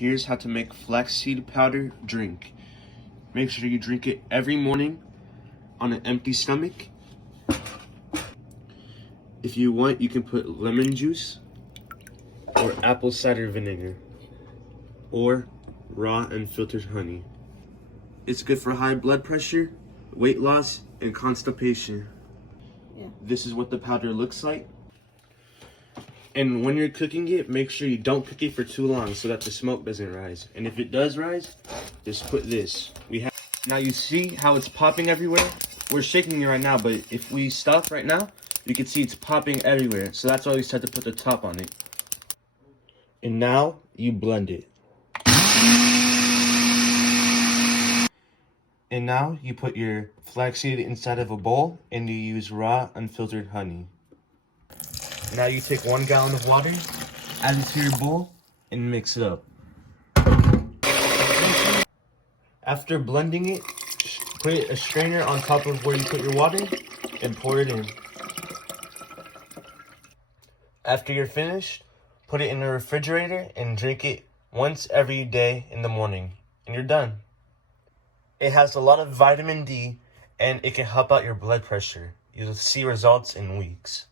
here's how to make flaxseed powder drink. Make sure you drink it every morning on an empty stomach. If you want, you can put lemon juice or apple cider vinegar or raw unfiltered honey. It's good for high blood pressure, weight loss, and constipation. Yeah. This is what the powder looks like. And when you're cooking it, make sure you don't cook it for too long so that the smoke doesn't rise. And if it does rise, just put this. Now you see how it's popping everywhere? We're shaking it right now, but if we stop right now, you can see it's popping everywhere. So that's why we had to put the top on it. And now you blend it. And now you put your flaxseed inside of a bowl and you use raw unfiltered honey. Now you take 1 gallon of water, add it to your bowl, and mix it up. After blending it, put a strainer on top of where you put your water and pour it in. After you're finished, put it in the refrigerator and drink it once every day in the morning, and you're done. It has a lot of vitamin D, and it can help out your blood pressure. You'll see results in weeks.